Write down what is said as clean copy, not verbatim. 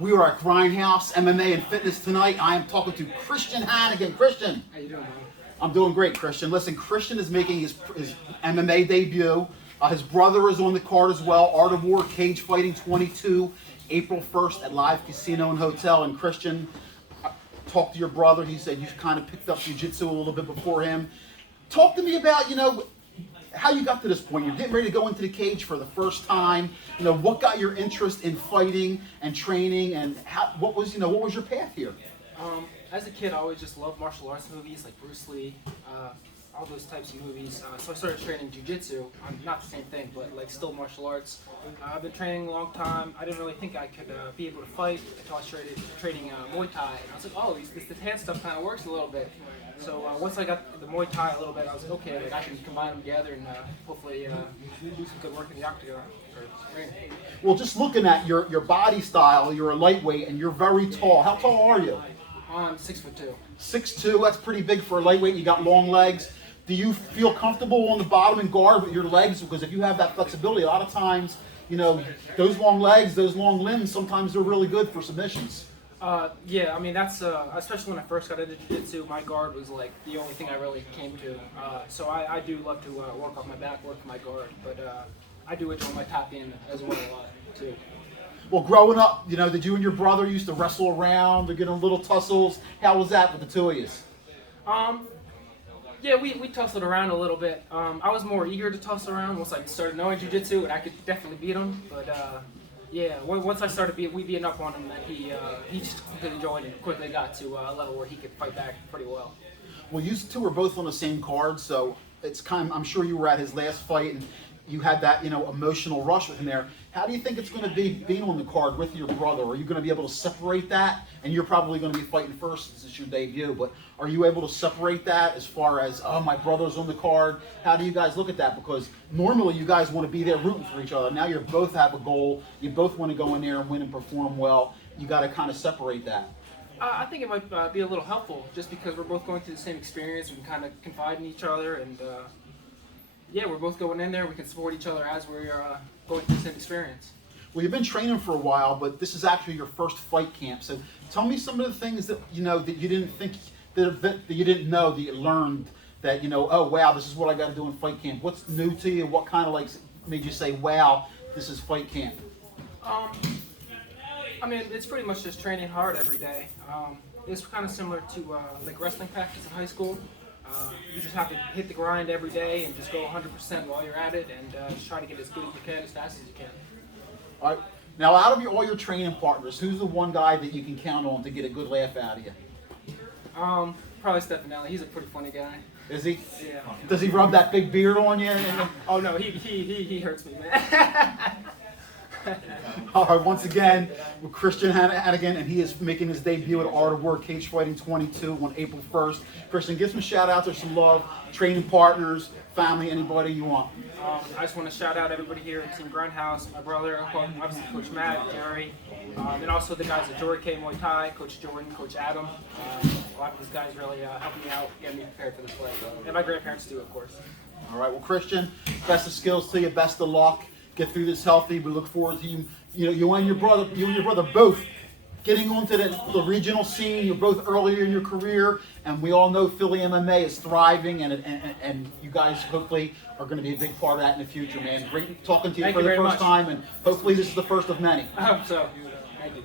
We are at Grindhouse MMA and Fitness tonight. I am talking to Christian Hannigan. Christian. How you doing, man? I'm doing great, Christian. Listen, Christian is making his MMA debut. His brother is on the card as well. Art of War Cage Fighting 22, April 1st at Live Casino and Hotel. And Christian, talked to your brother. He said you kind of picked up jiu-jitsu a little bit before him. Talk to me about, how you got to this point. You're getting ready to go into the cage for the first time. What got your interest in fighting and training, and what was your path here? As a kid, I always just loved martial arts movies like Bruce Lee, all those types of movies. So I started training jiu-jitsu. Not the same thing, but like still martial arts. I've been training a long time. I didn't really think I could be able to fight until I started training Muay Thai. And I was like, oh, this hand stuff kind of works a little bit. So once I got the Muay Thai a little bit, I was like, okay, I can combine them together and hopefully do some good work in the octagon or ring. Well, just looking at your body style, you're a lightweight and you're very tall. How tall are you? I'm 6'2". 6'2", that's pretty big for a lightweight. You got long legs. Do you feel comfortable on the bottom and guard with your legs? Because if you have that flexibility, a lot of times, those long legs, those long limbs, sometimes they're really good for submissions. Yeah, I mean, that's, especially when I first got into jiu-jitsu, my guard was like the only thing I really came to. So I do love to work off my back, work my guard, but I do enjoy my tap in as well a lot too. Well, growing up, did you and your brother used to wrestle around or get in little tussles? How was that with the two of you? Yeah, we tussled around a little bit. I was more eager to tussle around once I started knowing jiu-jitsu, and I could definitely beat him. But yeah, once I started beating up on him, then he just quickly enjoyed it and quickly got to a level where he could fight back pretty well. Well, you two were both on the same card, so it's I'm sure you were at his last fight and you had that emotional rush with him there. How do you think it's going to be being on the card with your brother? Are you going to be able to separate that? And you're probably going to be fighting first since it's your debut, but are you able to separate that as far as, oh, my brother's on the card? How do you guys look at that? Because normally you guys want to be there rooting for each other. Now you both have a goal. You both want to go in there and win and perform well. You got to kind of separate that. I think it might be a little helpful just because we're both going through the same experience. We can kind of confide in each other, and yeah, we're both going in there. We can support each other as we're going through the same experience. Well, you've been training for a while, but this is actually your first fight camp. So tell me some of the things that that you didn't think that you didn't know that you learned that oh wow, this is what I got to do in fight camp. What's new to you? What kind of made you say wow, this is fight camp? I mean, it's pretty much just training hard every day. It's kind of similar to like wrestling practice in high school. You just have to hit the grind every day and just go 100% while you're at it, and just try to get as good as you can, as fast as you can. All right. Now, out of all your training partners, who's the one guy that you can count on to get a good laugh out of you? Probably Stefanelli. He's a pretty funny guy. Is he? Yeah. Does he rub that big beard on you? Oh no, he hurts me, man. All right, once again, with Christian Hannigan, and he is making his debut at Art of War Cage Fighting 22 on April 1st. Christian, give some shout-outs or some love, training partners, family, anybody you want. I just want to shout out everybody here at Team Grindhouse, my brother, obviously Coach Matt, Jerry, and also the guys at Jory K Muay Thai, Coach Jordan, Coach Adam. A lot of these guys really helped me out, getting me prepared for this fight. And my grandparents too, of course. All right, well, Christian, best of skills to you, best of luck. Get through this healthy. We look forward to you and your brother both getting onto the regional scene. You're both earlier in your career, and we all know Philly MMA is thriving, and you guys hopefully are going to be a big part of that in the future, man. Great talking to you for the first time, and hopefully this is the first of many. I hope so. Thank you.